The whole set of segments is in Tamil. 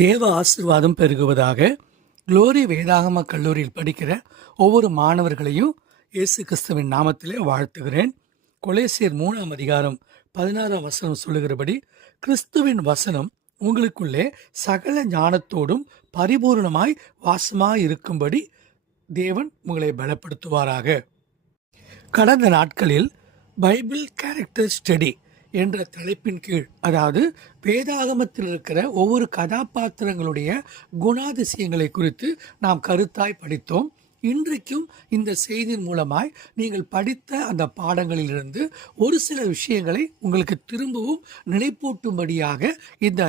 தேவ ஆசீர்வாதம் பெருகுவதாக. குளோரி வேதாகம கல்லூரியில் படிக்கிற ஒவ்வொரு மாணவர்களையும் இயேசு கிறிஸ்துவின் நாமத்திலே வாழ்த்துகிறேன். கொலேசியர் 3ஆம் அதிகாரம் 16ஆம் வசனம் சொல்லுகிறபடி, கிறிஸ்துவின் வசனம் உங்களுக்குள்ளே சகல ஞானத்தோடும் பரிபூர்ணமாய் வாசமாய் இருக்கும்படி தேவன் உங்களை பலப்படுத்துவாராக. கடந்த நாட்களில் பைபிள் கேரக்டர் ஸ்டடி என்ற தலைப்பின் கீழ், அதாவது வேதாகமத்தில் இருக்கிற ஒவ்வொரு கதாபாத்திரங்களுடைய குணாதிசயங்களை குறித்து நாம் கருத்தாய் படித்தோம். இன்றைக்கும் இந்த செய்தியின் மூலமாய் நீங்கள் படித்த அந்த பாடங்களிலிருந்து ஒரு சில விஷயங்களை உங்களுக்கு திரும்பவும் நினைப்பூட்டும்படியாக இந்த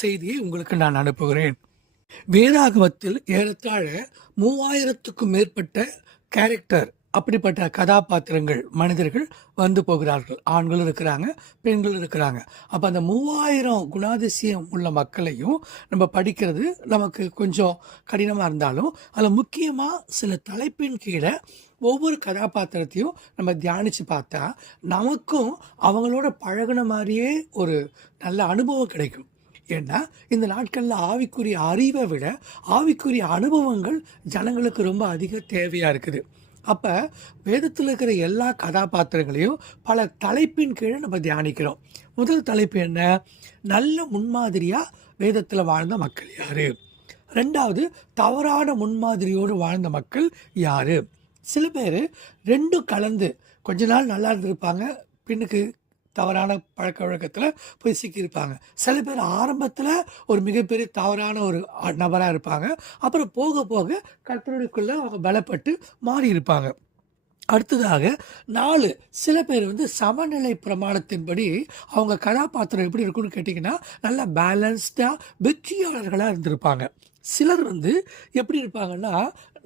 செய்தியை உங்களுக்கு நான் அனுப்புகிறேன். வேதாகமத்தில் ஏறத்தாழ 3000க்கும் மேற்பட்ட கேரக்டர், அப்படிப்பட்ட கதாபாத்திரங்கள், மனிதர்கள் வந்து போகிறார்கள். ஆண்களும் இருக்கிறாங்க, பெண்களும் இருக்கிறாங்க. அப்போ அந்த 3000 குணாதிசயம் உள்ள மக்களையும் நம்ம படிக்கிறது நமக்கு கொஞ்சம் கடினமாக இருந்தாலும், அதில் முக்கியமாக சில தலைப்பின் கீழே ஒவ்வொரு கதாபாத்திரத்தையும் நம்ம தியானித்து பார்த்தா நமக்கும் அவங்களோட பழகுன மாதிரியே ஒரு நல்ல அனுபவம் கிடைக்கும். ஏன்னா இந்த நாட்களில் ஆவிக்குரிய அறிவை விட ஆவிக்குரிய அனுபவங்கள் ஜனங்களுக்கு ரொம்ப அதிக தேவையாக இருக்குது. அப்போ வேதத்தில் இருக்கிற எல்லா கதாபாத்திரங்களையும் பல தலைப்பின் கீழே நம்ம தியானிக்கிறோம். முதல் தலைப்பு என்ன? நல்ல முன்மாதிரியாக வேதத்தில் வாழ்ந்த மக்கள் யார்? ரெண்டாவது, தவறான முன்மாதிரியோடு வாழ்ந்த மக்கள் யார்? சில பேர் ரெண்டும் கலந்து கொஞ்ச நாள் நல்லா இருந்திருப்பாங்க, பின்னுக்கு தவறான பழக்க வழக்கத்தில் போய் சிக்கியிருப்பாங்க. சில பேர் ஆரம்பத்தில் ஒரு மிகப்பெரிய தவறான ஒரு நபராக இருப்பாங்க, அப்புறம் போக போக கர்த்தருக்குள்ளே அவங்க பலப்பட்டு மாறி இருப்பாங்க. அடுத்ததாக 4, சில பேர் சமநிலை பிரமாணத்தின்படி அவங்க கதாபாத்திரம் எப்படி இருக்குன்னு கேட்டிங்கன்னா நல்லா பேலன்ஸ்டாக வெற்றியாளர்களாக இருந்திருப்பாங்க. சிலர் எப்படி இருப்பாங்கன்னா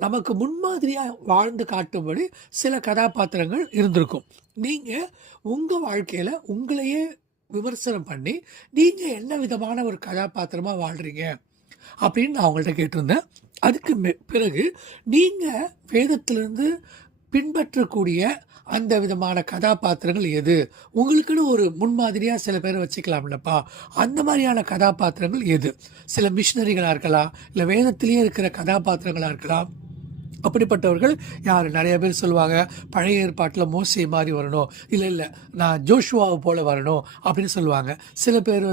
நமக்கு முன்மாதிரியாக வாழ்ந்து காட்டும்படி சில கதாபாத்திரங்கள் இருந்திருக்கும். நீங்கள் உங்கள் வாழ்க்கையில் உங்களையே விமர்சனம் பண்ணி நீங்கள் என்ன விதமான ஒரு கதாபாத்திரமாக வாழ்கிறீங்க அப்படின்னு நான் அவங்கள்ட்ட கேட்டிருந்தேன். அதுக்கு பிறகு நீங்கள் வேதத்திலிருந்து பின்பற்றக்கூடிய அந்த விதமான கதாபாத்திரங்கள் எது? உங்களுக்குன்னு ஒரு முன்மாதிரியாக சில பேரை வச்சுக்கலாம்லப்பா, அந்த மாதிரியான கதாபாத்திரங்கள் எது? சில மிஷினரிகளாக இருக்கலாம், இல்லை வேதத்திலேயே இருக்கிற கதாபாத்திரங்களாக இருக்கலாம். அப்படிப்பட்டவர்கள் யார்? நிறைய பேர் சொல்லுவாங்க, பழைய ஏற்பாட்டில் மோசே மாதிரி வரணும், இல்லை நான் ஜோஷுவாவை போல் வரணும் அப்படின்னு சொல்லுவாங்க. சில பேர்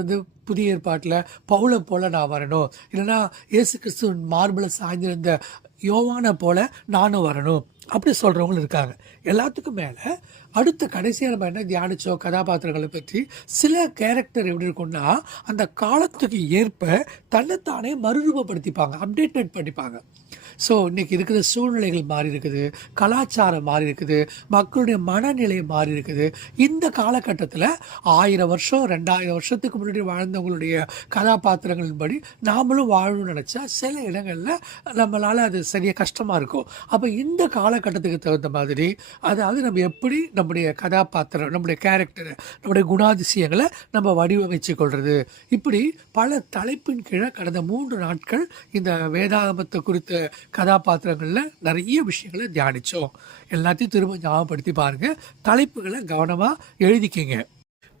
புதிய ஏற்பாட்டில் பவுலை போல் நான் வரணும், இல்லைன்னா இயேசு கிறிஸ்துவின் மார்பில் சாய்ந்திருந்த யோவானை போல் நானும் வரணும் அப்படி சொல்கிறவங்களும் இருக்காங்க. எல்லாத்துக்கும் மேலே அடுத்த கடைசியாக நம்ம என்ன தியானித்தோம் கதாபாத்திரங்களை பற்றி, சில கேரக்டர் எப்படி இருக்குன்னா அந்த காலத்துக்கு ஏற்ப தன்னைத்தானே மறுரூபப்படுத்திப்பாங்க, அப்டேட்டட் பண்ணிப்பாங்க. ஸோ இன்றைக்கி இருக்கிற சூழ்நிலைகள் மாறி இருக்குது, கலாச்சாரம் மாறி இருக்குது, மக்களுடைய மனநிலை மாறி இருக்குது. இந்த காலகட்டத்தில் 1000 வருஷம் 2000 வருஷத்துக்கு முன்னாடி வாழ்ந்தவங்களுடைய கதாபாத்திரங்களின்படி நாமளும் வாழணும்னு நினச்சா சில இடங்களில் நம்மளால் அது சரியாக கஷ்டமாக இருக்கும். அப்போ இந்த காலகட்டத்துக்கு தகுந்த மாதிரி, அதாவது நம்ம எப்படி நம்முடைய கதாபாத்திரம், நம்முடைய கேரக்டரை, நம்முடைய குணாதிசயங்களை நம்ம வடிவமைச்சு கொள்வது, இப்படி பல தலைப்பின் கீழே கடந்த 3 நாட்கள் இந்த வேதாகமத்தை குறித்த கதாபாத்திரங்களில் நிறைய விஷயங்களை தியானித்தோம். எல்லாத்தையும் திரும்ப ஞாபகப்படுத்தி பாருங்கள், தலைப்புகளை கவனமாக எழுதிக்கிங்க.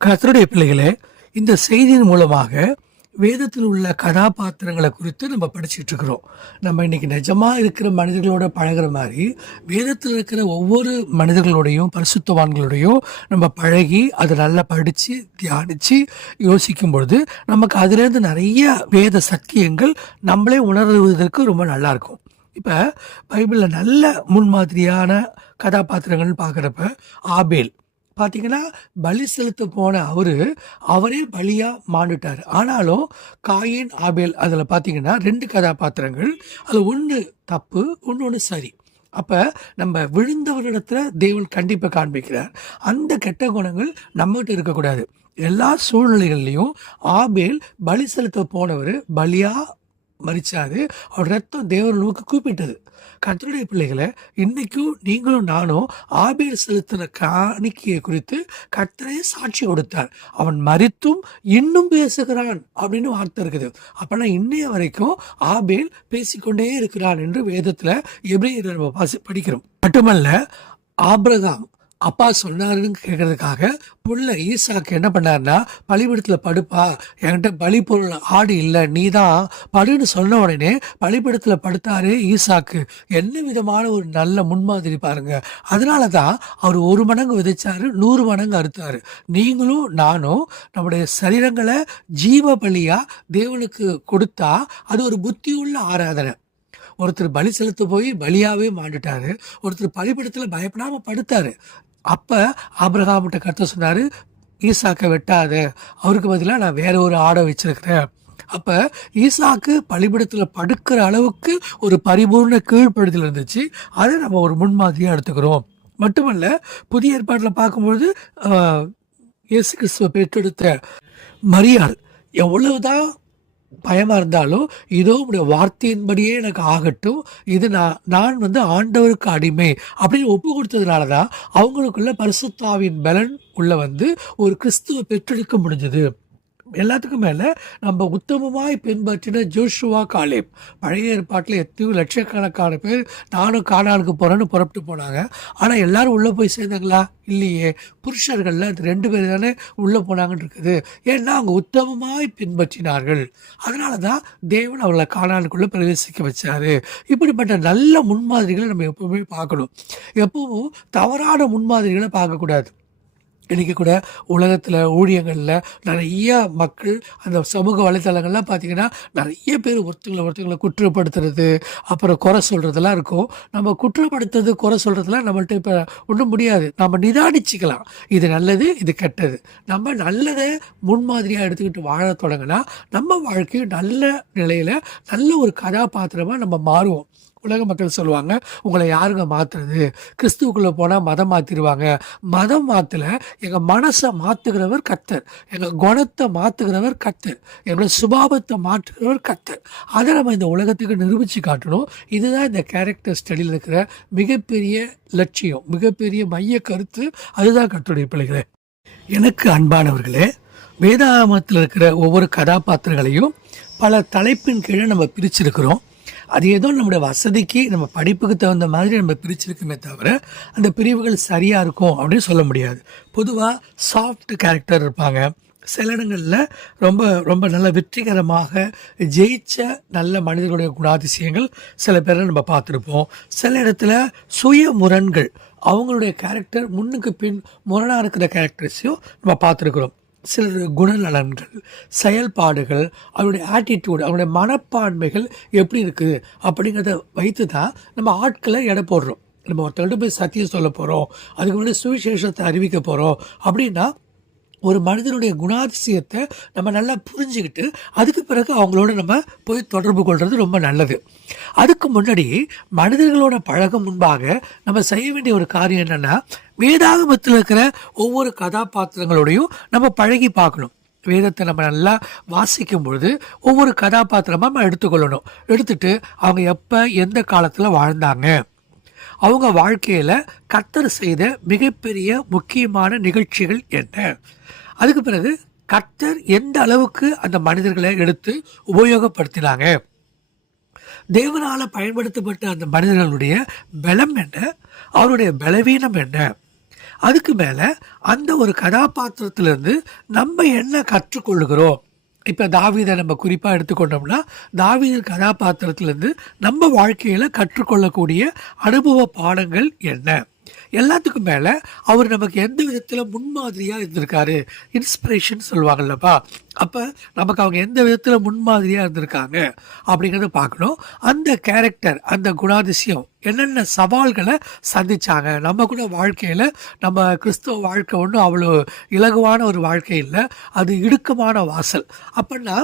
கர்த்தருடைய பிள்ளைகளே, இந்த செய்தியின் மூலமாக வேதத்தில் உள்ள கதாபாத்திரங்களை குறித்து நம்ம படிச்சுட்டு இருக்கிறோம். நம்ம இன்னைக்கு நிஜமாக இருக்கிற மனிதர்களோட பழகிற மாதிரி வேதத்தில் இருக்கிற ஒவ்வொரு மனிதர்களோடையும் பரிசுத்தவான்களோடையும் நம்ம பழகி அதை நல்லா படித்து தியானித்து யோசிக்கும் பொழுது நமக்கு அதுலேருந்து நிறைய வேத சத்தியங்கள் நம்மளே உணர்வதற்கு ரொம்ப நல்லாயிருக்கும். இப்போ பைபிளில் நல்ல முன்மாதிரியான கதாபாத்திரங்கள்னு பார்க்குறப்ப ஆபேல் பார்த்தீங்கன்னா, பலி செலுத்த போன அவரே பலியாக மாண்டுட்டார். ஆனாலும் காயின், ஆபேல் அதில் பார்த்தீங்கன்னா 2 கதாபாத்திரங்கள், அதில் ஒன்று தப்பு, ஒன்று சரி. அப்போ நம்ம விழுந்தவரிடத்துல தேவன் கண்டிப்பாக காண்பிக்கிறார். அந்த கெட்ட குணங்கள் நம்மகிட்ட இருக்கக்கூடாது. எல்லா சூழ்நிலைகள்லையும் ஆபேல் பலி செலுத்த போனவர் பலியாக மரிச்சாது, அவர் ரத்தம் தேவன் நோக்கி கூப்பிட்டது. கர்த்தருடைய பிள்ளைகளை, இன்னைக்கும் நீங்களும் நானும் ஆபேல் செலுத்தின காணிக்கையை குறித்து கர்த்தரே சாட்சி கொடுத்தார். அவன் மரித்தும் இன்னும் பேசுகிறான் அப்படின்னு வார்த்தை இருக்குது. அப்போனா இன்னைய வரைக்கும் ஆபேல் பேசிக்கொண்டே இருக்கிறான் என்று வேதத்தில் எபிரேயர் நம்ம படிக்கிறோம். மட்டுமல்ல, ஆபிரகாம் அப்பா சொன்னாருன்னு கேட்கறதுக்காக புள்ள ஈசாக்கு என்ன பண்ணாருன்னா, பலிபீடத்தில் படுப்பா, என்கிட்ட பலி பொருள் ஆடு இல்லை, நீ தான் படுன்னு சொன்ன உடனே பலிபீடத்தில் படுத்தாரு ஈசாக்கு. என்ன விதமான ஒரு நல்ல முன்மாதிரி பாருங்க. அதனால தான் அவர் 1 மடங்கு விதைச்சாரு, 100 மடங்கு அறுத்தாரு. நீங்களும் நானும் நம்முடைய சரீரங்களை ஜீவ பலியா தேவனுக்கு கொடுத்தா அது ஒரு புத்தியுள்ள ஆராதனை. ஒருத்தர் பலி செலுத்த போய் பலியாவே மாண்டுட்டாரு, ஒருத்தர் பலிபீடத்தில் பயப்படாம படுத்தாரு. அப்ப ஆபிரகாம்கிட்ட கர்த்தர் சொன்னாரு, ஈசாக்கை வெட்டாத, அவருக்கு பதிலாக நான் வேற ஒரு ஆடை வச்சிருக்கிறேன். அப்ப ஈசாக்கு பலிபீடத்தில் படுக்கிற அளவுக்கு ஒரு பரிபூர்ண கீழ்ப்படுதல் இருந்துச்சு. அதை நம்ம ஒரு முன்மாதிரியா எடுத்துக்கிறோம். மட்டுமல்ல, புதிய ஏற்பாட்டில் பார்க்கும்பொழுது இயேசு கிறிஸ்துவை பெற்றெடுத்த மரியாள் எவ்வளவுதான் பயமா இருந்தாலும், இதோ உடைய வார்த்தையின்படியே எனக்கு ஆகட்டும், இது நான் ஆண்டவருக்கு அடிமை அப்படின்னு ஒப்பு கொடுத்ததுனால தான் அவங்களுக்குள்ள பரிசுத்த ஆவியின் பலன் உள்ள ஒரு கிறிஸ்துவை பெற்றெடுக்க முடிஞ்சது. எல்லாத்துக்கும் மேலே நம்ம உத்தமமாய் பின்பற்றின ஜோஷுவா காலேப். பழைய ஏற்பாட்டில் எத்தனையோ லட்சக்கணக்கான பேர் நானும் கானானுக்கு போகிறேன்னு புறப்பட்டு போனாங்க. ஆனால் எல்லாரும் உள்ளே போய் சேர்ந்தாங்களா? இல்லையே. புருஷர்களில் அந்த 2 பேர் தானே உள்ளே போனாங்கன்னு இருக்குது. ஏன்னா அவங்க உத்தமமாய் பின்பற்றினார்கள். அதனால தான் தேவன் அவளை கானானுக்குள்ளே பிரவேசிக்க வச்சாரு. இப்படிப்பட்ட நல்ல முன்மாதிரிகளை நம்ம எப்பவுமே பார்க்கணும். எப்பவும் தவறான முன்மாதிரிகளை பார்க்கக்கூடாது. இன்றைக்கி கூட உலகத்தில் ஊழியங்களில் நிறைய மக்கள் அந்த சமூக வலைத்தளங்கள்லாம் பார்த்திங்கன்னா நிறைய பேர் ஒருத்தங்களை குற்றப்படுத்துறது, அப்புறம் குறை சொல்கிறதெல்லாம் இருக்கும். நம்ம குற்றப்படுத்துறது, குறை சொல்கிறதுலாம் நம்மள்ட்ட இப்போ ஒன்றும் முடியாது. நம்ம நிதானிச்சிக்கலாம், இது நல்லது, இது கெட்டது. நம்ம நல்லதை முன்மாதிரியாக எடுத்துக்கிட்டு வாழ தொடங்கினா நம்ம வாழ்க்கையும் நல்ல நிலையில் நல்ல ஒரு கதாபாத்திரமாக நம்ம மாறுவோம். உலக மக்கள் சொல்லுவாங்க, உங்களை யாருங்க மாற்றுறது? கிறிஸ்துவுக்குள்ளே போனால் மதம் மாற்றிடுவாங்க. மதம் மாற்றல, எங்கள் மனசை மாற்றுகிறவர் கர்த்தர், எங்கள் குணத்தை மாற்றுகிறவர் கர்த்தர், எங்களோட சுபாவத்தை மாற்றுகிறவர் கர்த்தர். அதை நம்ம இந்த உலகத்துக்கு நிரூபித்து காட்டணும். இதுதான் இந்த கேரக்டர் ஸ்டடியில் இருக்கிற மிகப்பெரிய லட்சியம், மிகப்பெரிய மைய கருத்து. அதுதான் கர்த்தருடைய பிள்ளைகளே. எனக்கு அன்பானவர்களே, வேதாகமத்தில் இருக்கிற ஒவ்வொரு கதாபாத்திரங்களையும் பல தலைப்பின் கீழே நம்ம பிரிச்சிருக்கிறோம். அது ஏதோ நம்முடைய வசதிக்கு, நம்ம படிப்புக்கு தகுந்த மாதிரி நம்ம பிரிச்சிருக்குமே தவிர அந்த பிரிவுகள் சரியாக இருக்கும் அப்படின்னு சொல்ல முடியாது. பொதுவாக சாஃப்ட் கேரக்டர் இருப்பாங்க. சில இடங்களில் ரொம்ப ரொம்ப நல்ல வெற்றிகரமாக ஜெயிச்ச நல்ல மனிதர்களுடைய குணாதிசயங்கள் சில பேரை நம்ம பார்த்துருப்போம். சில இடத்துல சுய முரண்கள், அவங்களுடைய கேரக்டர் முன்னுக்கு பின் முரணாக இருக்கிற கேரக்டர்ஸையும் நம்ம பார்த்துருக்குறோம். சிலருடைய குணநலன்கள், செயல்பாடுகள், அவருடைய ஆட்டிடியூட், அவருடைய மனப்பான்மைகள் எப்படி இருக்குது அப்படிங்கிறத வைத்து தான் நம்ம ஆட்களை எடை போடுறோம். நம்ம ஒருத்தர்கிட்ட போய் சத்தியம் சொல்ல போகிறோம், அதுக்கு முன்னாடி சுவிசேஷத்தை அறிவிக்க போகிறோம் அப்படின்னா ஒரு மனிதனுடைய குணாதிசயத்தை நம்ம நல்லா புரிஞ்சுக்கிட்டு அதுக்கு பிறகு அவங்களோட நம்ம போய் தொடர்பு கொள்வது ரொம்ப நல்லது. அதுக்கு முன்னாடி மனிதர்களோட பழகும் முன்பாக நம்ம செய்ய வேண்டிய ஒரு காரியம் என்னென்னா, வேதாகமத்தில் இருக்கிற ஒவ்வொரு கதாபாத்திரங்களோடையும் நம்ம பழகி பார்க்கணும். வேதத்தை நம்ம நல்லா வாசிக்கும் பொழுது ஒவ்வொரு கதாபாத்திரமாக நம்ம எடுத்துக்கொள்ளணும். எடுத்துட்டு அவங்க எப்போ எந்த காலத்தில் வாழ்ந்தாங்க, அவங்க வாழ்க்கையில் கர்த்தர் செய்த மிகப்பெரிய முக்கியமான நிகழ்ச்சிகள் என்ன, அதுக்கு பிறகு கர்த்தர் எந்த அளவுக்கு அந்த மனிதர்களை எடுத்து உபயோகப்படுத்தினாங்க, தேவனால் பயன்படுத்தப்பட்ட அந்த மனிதர்களுடைய பலம் என்ன, அவருடைய பலவீனம் என்ன, அதுக்கு மேலே அந்த ஒரு கதாபாத்திரத்திலிருந்து நம்ம என்ன கற்றுக்கொள்கிறோம். இப்போ தாவீதை நம்ம குறிப்பாக எடுத்துக்கொண்டோம்னா, தாவீது கதாபாத்திரத்திலேருந்து நம்ம வாழ்க்கையில் கற்றுக்கொள்ளக்கூடிய அனுபவ பாடங்கள் என்ன, எல்லாத்துக்கும் மேலே அவர் நமக்கு எந்த விதத்தில் முன்மாதிரியாக இருந்திருக்காரு, இன்ஸ்பிரேஷன் சொல்லுவாங்கல்லப்பா. அப்போ நமக்கு அவங்க எந்த விதத்தில் முன்மாதிரியாக இருந்திருக்காங்க அப்படிங்கிறத பார்க்கணும். அந்த கேரக்டர், அந்த குணாதிசயம் என்னென்ன சவால்களை சந்திச்சாங்க. நம்ம கூட வாழ்க்கையில் நம்ம கிறிஸ்துவ வாழ்க்கை ஒன்றும் அவ்வளோ இலகுவான ஒரு வாழ்க்கை இல்லை, அது இடுக்கமான வாசல். அப்படின்னா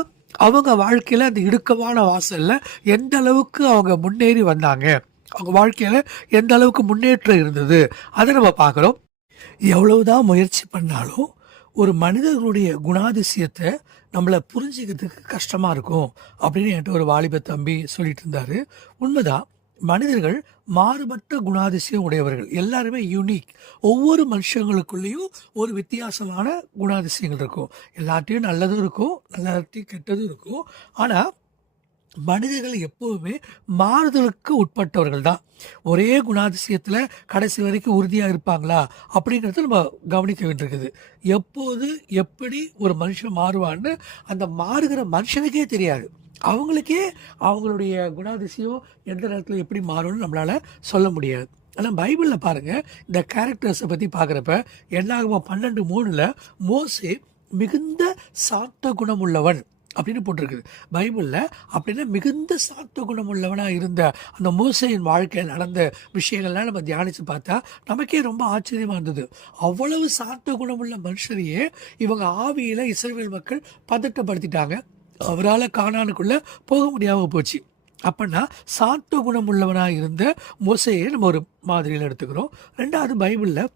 அவங்க வாழ்க்கையில் அந்த இடுக்கமான வாசலில் எந்த அளவுக்கு அவங்க முன்னேறி வந்தாங்க, அவங்க வாழ்க்கையில் எந்த அளவுக்கு முன்னேற்றம் இருந்தது, அதை நம்ம பார்க்குறோம். எவ்வளவுதான் முயற்சி பண்ணாலும் ஒரு மனிதர்களுடைய குணாதிசயத்தை நம்மளை புரிஞ்சுக்கிறதுக்கு கஷ்டமாக இருக்கும் அப்படின்னு என்கிட்ட ஒரு வாலிப தம்பி சொல்லிட்டு இருந்தார். உண்மைதான், மனிதர்கள் மாறுபட்ட குணாதிசயம் உடையவர்கள், எல்லாருமே யூனிக். ஒவ்வொரு மனுஷங்களுக்குள்ளேயும் ஒரு வித்தியாசமான குணாதிசயங்கள் இருக்கும். எல்லாத்தையும் நல்லதும் இருக்கும், எல்லாத்தையும் கெட்டதும் இருக்கும். ஆனால் மனிதர்கள் எப்போவுமே மாறுதலுக்கு உட்பட்டவர்கள் தான். ஒரே குணாதிசயத்தில் கடைசி வரைக்கும் உறுதியாக இருப்பாங்களா அப்படிங்கிறத நம்ம கவனிக்க வேண்டியிருக்குது. எப்போது எப்படி ஒரு மனுஷன் மாறுவான்னு அந்த மாறுகிற மனுஷனுக்கே தெரியாது. அவங்களுக்கே அவங்களுடைய குணாதிசயம் எந்த நேரத்தில் எப்படி மாறும்னு நம்மளால் சொல்ல முடியாது. ஆனால் பைபிளில் பாருங்கள், இந்த கேரக்டர்ஸை பற்றி பார்க்குறப்ப என்னாகும் 12:3 மோசே மிகுந்த சாந்த குணம் உள்ளவன் அப்படின்னு போட்டிருக்குது பைபிளில். அப்படின்னா மிகுந்த சாந்த குணம் உள்ளவனாக இருந்த அந்த மோசேயின் வாழ்க்கையில் நடந்த விஷயங்கள்லாம் நம்ம தியானித்து பார்த்தா நமக்கே ரொம்ப ஆச்சரியமாக இருந்தது. அவ்வளவு சாந்த குணமுள்ள மனுஷரையே இவங்க ஆவியில் இஸ்ரவேல் மக்கள் பதட்டப்படுத்திட்டாங்க. அவரால் கானானுக்குள்ளே போக முடியாமல் போச்சு. அப்படின்னா சாந்த குணம் உள்ளவனாக இருந்த மோசையை நம்ம ஒரு மாதிரியில் எடுத்துக்கிறோம். ரெண்டாவது பைபிளில்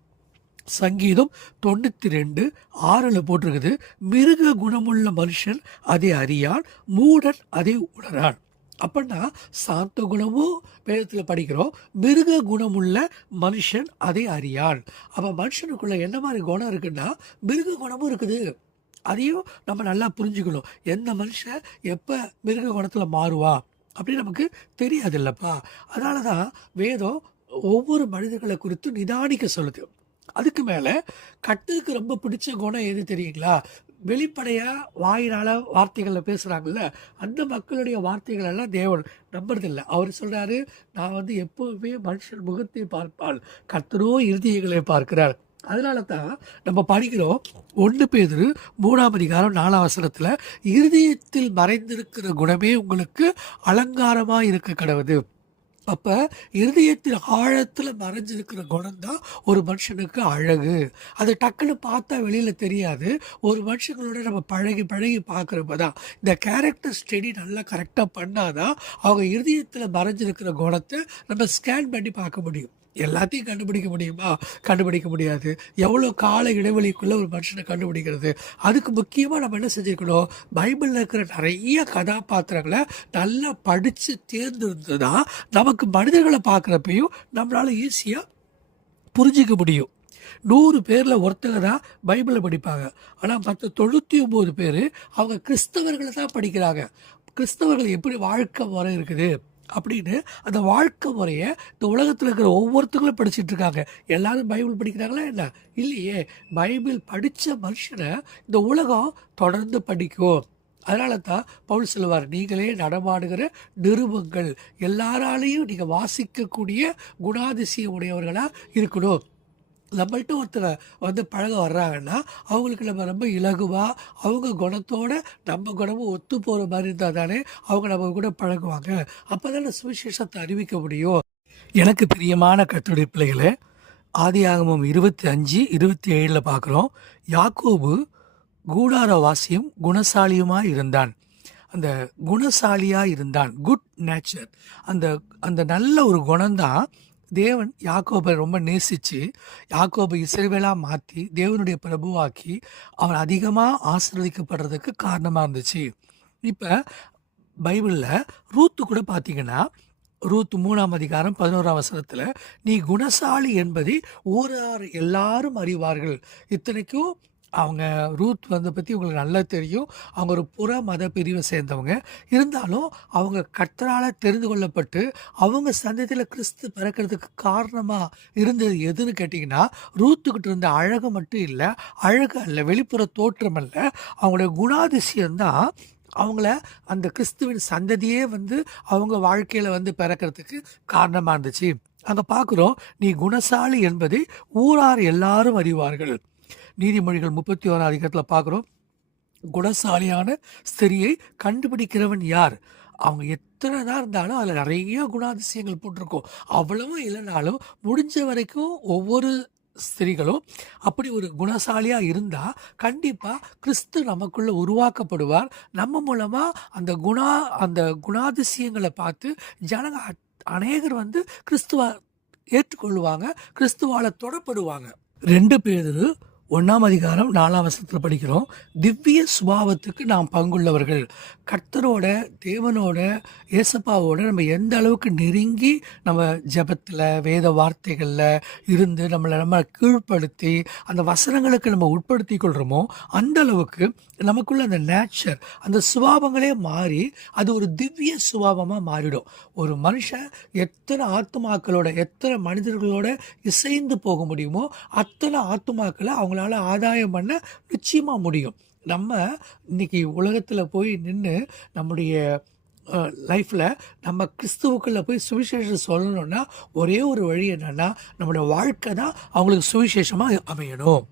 சங்கீதம் 92:6 போட்டிருக்குது, மிருக குணமுள்ள மனுஷன் அதை அறியான், மூடன் அதை உணரான். அப்படின்னா சாந்த குணமும் வேதத்தில் படிக்கிறோம், மிருக குணமுள்ள மனுஷன் அதை அறியான். அப்போ மனுஷனுக்குள்ள என்ன மாதிரி குணம் இருக்குன்னா மிருக குணமும் இருக்குது. அதையும் நம்ம நல்லா புரிஞ்சுக்கணும். எந்த மனுஷன் எப்போ மிருக குணத்தில் மாறுவா அப்படின்னு நமக்கு தெரியாது இல்லைப்பா. அதனால தான் வேதம் ஒவ்வொரு மனிதர்களை குறித்து நிதானிக்க சொல்லுது. அதுக்கு மேலே கட்டுக்கு ரொம்ப பிடிச்ச குணம் எது தெரியுங்களா? வெளிப்படையாக வாயினால் வார்த்தைகளில் பேசுகிறாங்கல்ல, அந்த மக்களுடைய வார்த்தைகள் எல்லாம் தேவன் நம்புறதில்லை. அவர் சொல்கிறாரு, நான் எப்போவுமே மனுஷன் முகத்தை பார்ப்பால், கர்த்தரோ இருதயங்களை பார்க்கிறார். அதனால தான் நம்ம படிக்கிறோம் 1 பேதுரு 3:4 இருதயத்தில் மறைந்திருக்கிற குணமே உங்களுக்கு அலங்காரமாக இருக்க கடவுது. அப்போ இருதயத்தில் ஆழத்தில் மறைஞ்சிருக்கிற குணம் தான் ஒரு மனுஷனுக்கு அழகு. அது டக்குன்னு பார்த்தா வெளியில் தெரியாது. ஒரு மனுஷங்களோட நம்ம பழகி பார்க்குறப்ப தான் இந்த கேரக்டர் ஸ்டடி நல்லா கரெக்டாக பண்ணாதான் அவங்க இருதயத்தில் மறைஞ்சிருக்கிற குணத்தை நம்ம ஸ்கேன் பண்ணி பார்க்க முடியும். எல்லாத்தையும் கண்டுபிடிக்க முடியுமா? கண்டுபிடிக்க முடியாது. எவ்வளோ கால இடைவெளிக்குள்ளே ஒரு மனுஷனை கண்டுபிடிக்கிறது? அதுக்கு முக்கியமாக நம்ம என்ன செஞ்சுருக்கணும், பைபிளில் இருக்கிற நிறைய கதாபாத்திரங்களை நல்லா படித்து தேர்ந்தெடுத்து தான் நமக்கு மனிதர்களை பார்க்குறப்பையும் நம்மளால் ஈஸியாக புரிஞ்சிக்க முடியும். 100 பேரில் ஒருத்தங்க தான் பைபிளை படிப்பாங்க. ஆனால் மற்ற 99 பேர் அவங்க கிறிஸ்தவர்களை தான் படிக்கிறாங்க. கிறிஸ்தவர்கள் எப்படி வாழ்க்கை முறை இருக்குது அப்படின்னு அந்த வாழ்க்கை முறையை இந்த உலகத்தில் இருக்கிற ஒவ்வொருத்தங்களும் படிச்சுட்டு இருக்காங்க. எல்லாரும் பைபிள் படிக்கிறாங்களா என்ன? இல்லையே. பைபிள் படித்த மனுஷனை இந்த உலகம் தொடர்ந்து படிக்கும். அதனால தான் பவுல் சொல்லுவார், நீங்களே நடமாடுகிற நிருபங்கள், எல்லாராலையும் நீங்கள் வாசிக்கக்கூடிய குணாதிசயம் உடையவர்களாக இருக்கணும். நம்மள்ட்ட ஒருத்தரை பழக வர்றாங்கன்னா அவங்களுக்கு நம்ம ரொம்ப இலகுவாக அவங்க குணத்தோடு நம்ம குணமும் ஒத்து போகிற மாதிரி இருந்தால் தானே அவங்க நம்ம கூட பழகுவாங்க. அப்போ தானே சுவிசேஷத்தை அறிவிக்க முடியும். எனக்கு பிரியமான கர்த்தருடைய பிள்ளைகளே, ஆதியாகமம் 25:27 பார்க்குறோம், யாக்கோபு கூடாரவாசியும் குணசாலியுமாக இருந்தான். அந்த குணசாலியாக இருந்தான், குட் நேச்சர், அந்த நல்ல ஒரு குணம்தான் தேவன் யாக்கோபை ரொம்ப நேசித்து யாக்கோபை இஸ்ரவேலாக மாற்றி தேவனுடைய பிரபுவாக்கி அவன் அதிகமாக ஆசீர்வதிக்கப்படுறதுக்கு காரணமாக இருந்துச்சு. இப்போ பைபிளில் ரூத்து கூட பார்த்தீங்கன்னா, ரூத் 3:11 நீ குணசாலி என்பதை ஊரார் எல்லாரும் அறிவார்கள். இத்தனைக்கும் அவங்க ரூத் பற்றி உங்களுக்கு நல்லா தெரியும். அவங்க ஒரு புற மத பிரிவை சேர்ந்தவங்க. இருந்தாலும் அவங்க கர்த்தரால் தெரிந்து கொள்ளப்பட்டு அவங்க சந்ததியில் கிறிஸ்து பிறக்கிறதுக்கு காரணமாக இருந்தது எதுன்னு கேட்டிங்கன்னா, ரூத்துக்கிட்ட இருந்த அழகு மட்டும் இல்லை, அழகு அல்ல, வெளிப்புற தோற்றம் அல்ல, அவங்களுடைய குணாதிசயம்தான் அவங்கள அந்த கிறிஸ்துவின் சந்ததியே அவங்க வாழ்க்கையில் பிறக்கிறதுக்கு காரணமாக இருந்துச்சு. அங்கே பார்க்குறோம், நீ குணசாலி என்பதை ஊரார் எல்லாரும் அறிவார்கள். நீதிமொழிகள் 31 பார்க்குறோம், குணசாலியான ஸ்திரியை கண்டுபிடிக்கிறவன் யார்? அவங்க எத்தனை தான் இருந்தாலும் அதில் நிறைய குணாதிசயங்கள் போட்டிருக்கோம். அவ்வளவும் இல்லைனாலும் முடிஞ்ச வரைக்கும் ஒவ்வொரு ஸ்திரீகளும் அப்படி ஒரு குணசாலியாக இருந்தால் கண்டிப்பாக கிறிஸ்து நமக்குள்ளே உருவாக்கப்படுவார். நம்ம மூலமாக அந்த குணாதிசயங்களை பார்த்து ஜனங்க அநேகர் கிறிஸ்துவ ஏற்றுக்கொள்வாங்க, கிறிஸ்துவால் தொடப்படுவாங்க. 2 பேதுரு 1ஆம் அதிகாரம் 4ஆம் வசனத்தில் படிக்கிறோம். திவ்ய சுபாவத்துக்கு நாம் பங்குள்ளவர்கள். கர்த்தரோட, தேவனோட, ஏசப்பாவோட நம்ம எந்த அளவுக்கு நெருங்கி நம்ம ஜெபத்தில், வேத வார்த்தைகளில் இருந்து நம்ம கீழ்ப்படுத்தி அந்த வசனங்களுக்கு நம்ம உட்படுத்தி கொள்கிறோமோ, அந்த அளவுக்கு நமக்குள்ள அந்த நேச்சர், அந்த சுபாவங்களே மாறி அது ஒரு திவ்ய சுபாவமாக மாறிடும். ஒரு மனுஷன் எத்தனை ஆத்துமாக்களோட, எத்தனை மனிதர்களோட இசைந்து போக முடியுமோ அத்தனை ஆத்துமாக்களை அவங்களால ஆதாயம் பண்ண நிச்சயமாக முடியும். நம்ம இன்னைக்கு உலகத்தில் போய் நின்று நம்முடைய லைஃப்பில் நம்ம கிறிஸ்துவுக்குள்ளே போய் சுவிசேஷம் சொல்லணும்னா ஒரே ஒரு வழி என்னென்னா நம்மளோட வாழ்க்கை தான் அவங்களுக்கு சுவிசேஷமாக அமையணும்.